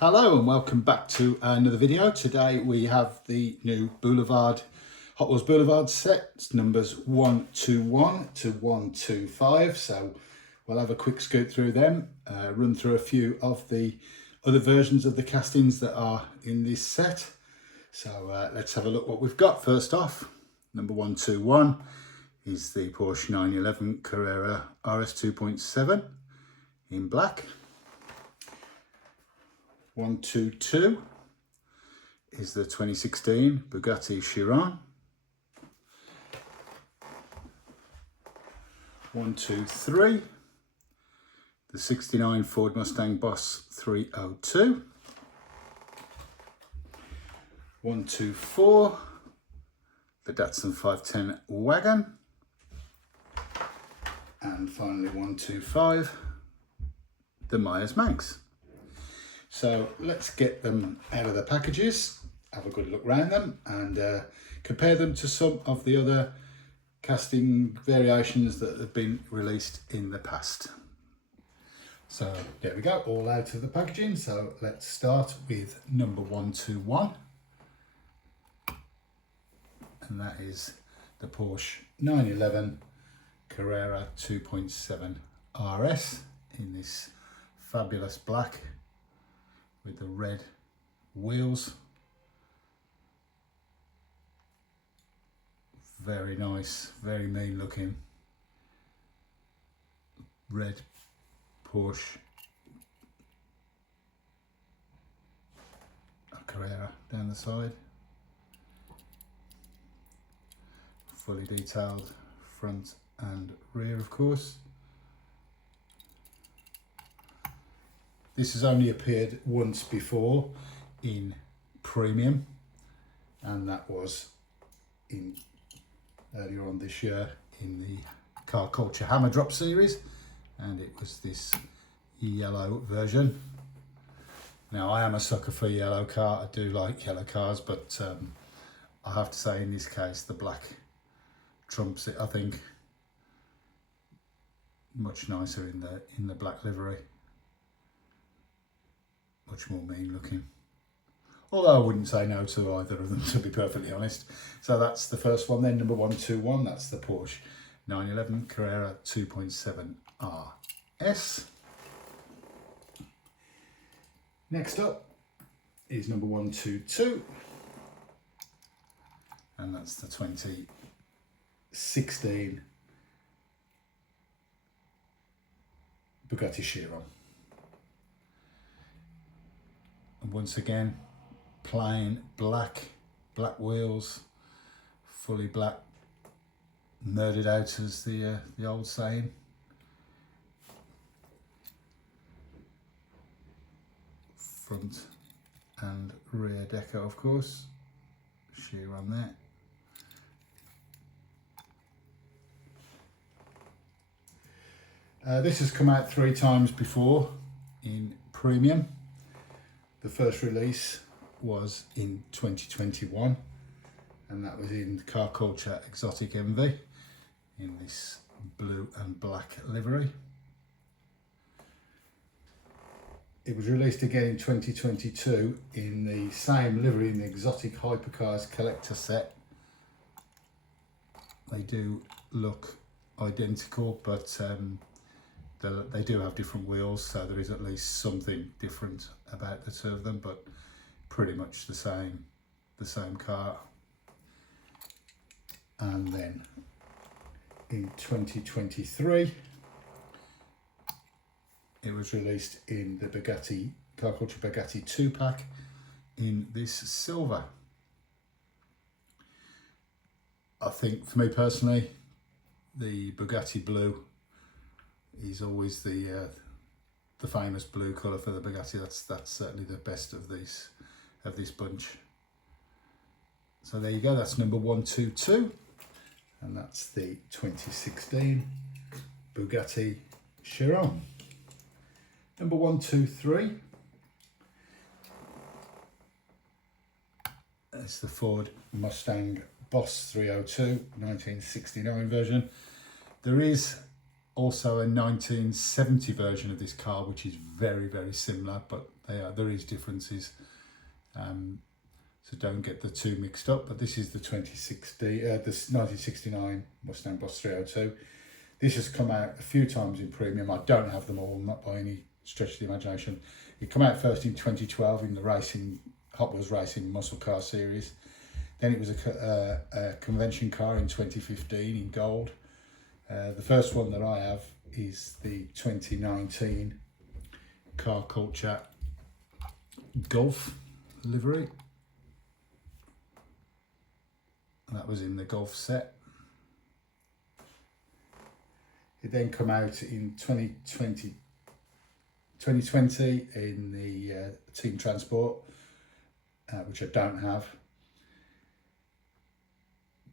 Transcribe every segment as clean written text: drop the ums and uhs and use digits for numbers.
Hello and welcome back to another video. Today we have the new Boulevard, Hot Wheels Boulevard set. It's numbers 121 to 125. So we'll have a quick scoot through them, run through a few of the other versions of the castings that are in this set. So let's have a look what we've got. First off, number 121 is the Porsche 911 Carrera RS 2.7 in black. 122 is the 2016 Bugatti Chiron. 123, the 69 Ford Mustang Boss 302. 124, the Datsun 510 Wagon. And finally 125, the Myers Manx. So let's get them out of the packages, have a good look around them and compare them to some of the other casting variations that have been released in the past. So there we go, all out of the packaging. So let's start with number 121. And that is the Porsche 911 Carrera 2.7 RS in this fabulous black with the red wheels. Very nice, very mean looking red Porsche Carrera down the side. Fully detailed front and rear, of course. This has only appeared once before in premium, and that was in earlier on this year in the Car Culture Hammer Drop series, and it was this yellow version. Now I am a sucker for yellow car, I do like yellow cars, but I have to say in this case the black trumps it. I think much nicer in the black livery. Much more mean looking. Although I wouldn't say no to either of them, to be perfectly honest. So that's the first one then, number 121. That's the Porsche 911 Carrera 2.7 RS. Next up is number 122. And that's the 2016 Bugatti Chiron. And once again, plain black wheels, fully black, murdered out as the old saying. Front and rear deco, of course. Chiron there. This has come out 3 times before in premium. The first release was in 2021, and that was in Car Culture Exotic Envy in this blue and black livery. It was released again in 2022 in the same livery in the Exotic Hypercars Collector set. They do look identical, but they do have different wheels, so there is at least something different about the two of them, but pretty much the same car. And then in 2023 it was released in the Bugatti Car Culture Bugatti 2-pack in this silver. I think for me personally, the Bugatti blue is always the famous blue colour for the Bugatti. That's certainly the best of this bunch. So there you go, that's number 122, and that's the 2016 Bugatti Chiron. Number 123 is the Ford Mustang Boss 302 1969 version. There is also a 1970 version of this car, which is very, very similar, but there is differences. So don't get the two mixed up. But this is the 1969 Mustang Boss 302. This has come out a few times in premium. I don't have them all, not by any stretch of the imagination. It came out first in 2012 in the Hot Wheels Racing Muscle Car series. Then it was a convention car in 2015 in gold. The first one that I have is the 2019 Car Culture Golf livery. That was in the Golf set. It then come out in 2020 in the Team Transport, which I don't have.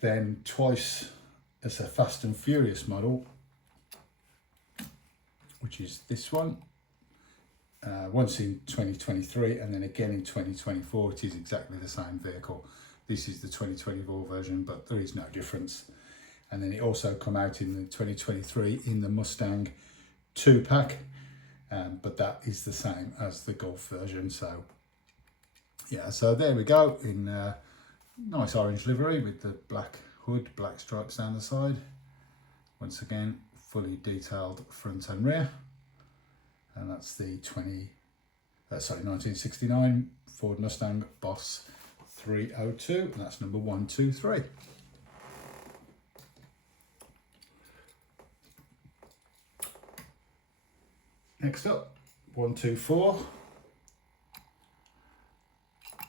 Then twice as a Fast and Furious model, which is this one. Once in 2023 and then again in 2024. It is exactly the same vehicle. This is the 2024 version, but there is no difference. And then it also come out in the 2023 in the Mustang 2-pack, but that is the same as the Golf version. So yeah, so there we go, in nice orange livery with the black hood, black stripes down the side. Once again, fully detailed front and rear. And that's the 1969 Ford Mustang Boss 302, and that's number 123. Next up, 124.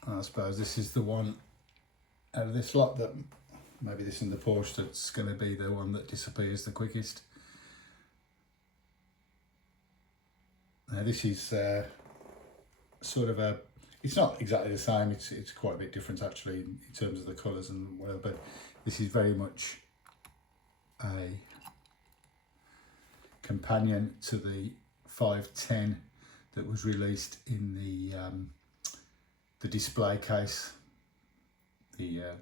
I suppose this is the one out of this lot that, maybe this and the Porsche, that's going to be the one that disappears the quickest. Now this is sort of a, it's not exactly the same, it's quite a bit different actually in terms of the colours and whatever, but this is very much a companion to the 510 that was released in the display case,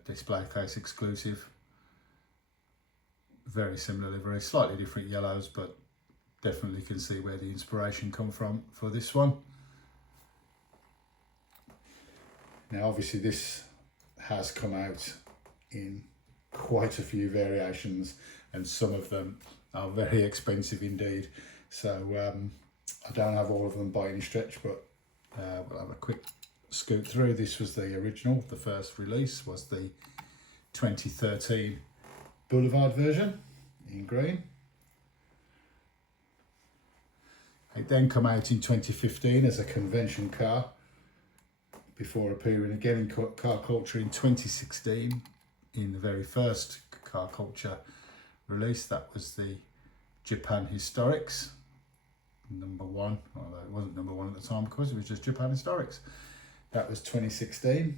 display case exclusive. Very similar livery, slightly different yellows, but definitely can see where the inspiration come from for this one. Now obviously this has come out in quite a few variations, and some of them are very expensive indeed. So I don't have all of them by any stretch, but we'll have a quick scoot through. This was the original, the first release was the 2013 Boulevard version in green. It then came out in 2015 as a convention car, before appearing again in Car Culture in 2016 in the very first Car Culture release. That was the Japan Historics, number one, although it wasn't number one at the time because it was just Japan Historics. That was 2016.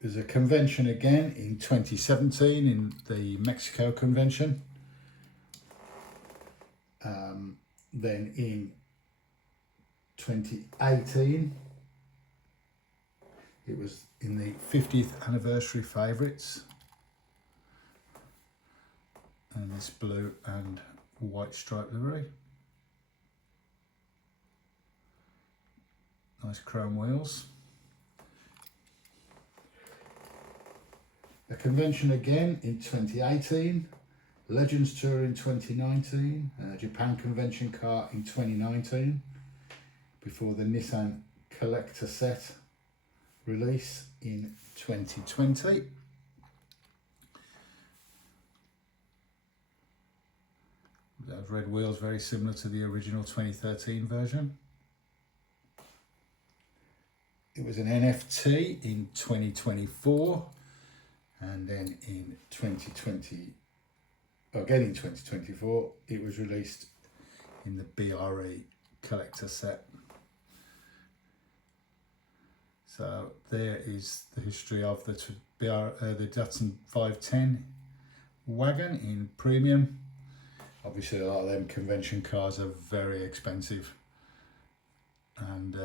There's a convention again in 2017 in the Mexico convention. Then in 2018 it was in the 50th anniversary favourites, and this blue and white stripe livery. Nice chrome wheels. A convention again in 2018, Legends Tour in 2019, Japan Convention car in 2019, before the Nissan Collector Set release in 2020. Those red wheels very similar to the original 2013 version. It was an NFT in 2024, and then in 2020, again in 2024, it was released in the BRE Collector Set. So there is the history of the Datsun 510 wagon in premium. Obviously a lot of them convention cars are very expensive, and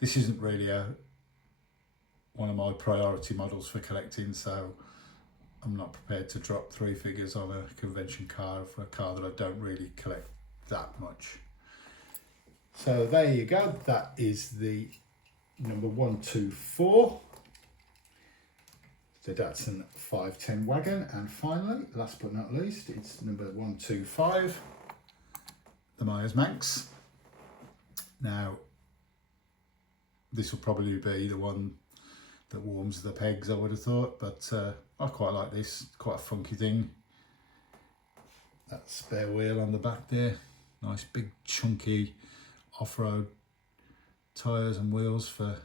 this isn't really one of my priority models for collecting, so I'm not prepared to drop 3 figures on a convention car for a car that I don't really collect that much. So there you go, that is the number 124, the Datsun 510 wagon. And finally, last but not least, it's number 125, the Myers Manx. Now, this will probably be the one that warms the pegs, I would have thought, but I quite like this, quite a funky thing. That spare wheel on the back there, nice big chunky off-road tyres and wheels for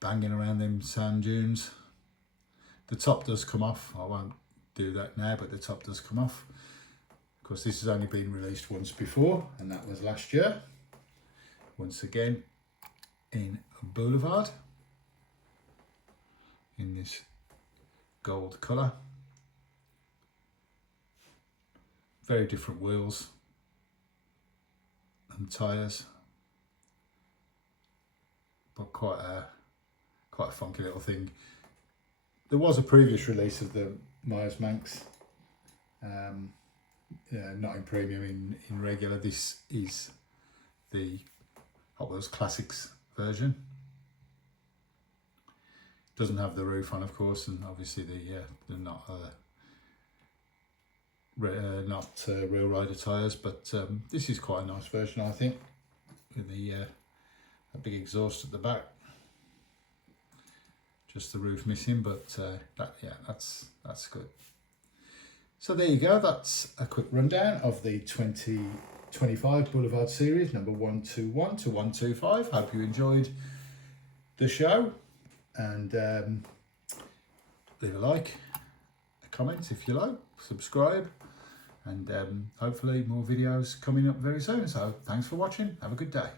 banging around them sand dunes. The top does come off, I won't do that now, but the top does come off. Of course, this has only been released once before, and that was last year. Once again in Boulevard, in this gold colour. Very different wheels and tyres, but quite a funky little thing. There was a previous release of the Myers Manx, not in premium, in regular. This is the Hot Wheels Classics version. Doesn't have the roof on, of course, and obviously they're not real rider tyres, but this is quite a nice version, I think, with the a big exhaust at the back. Just the roof missing, but that's good. So there you go, that's a quick rundown of the 2025 Boulevard series, number 121 to 125. Hope you enjoyed the show, and leave a like, a comment if you like, subscribe, and hopefully more videos coming up very soon. So thanks for watching, have a good day.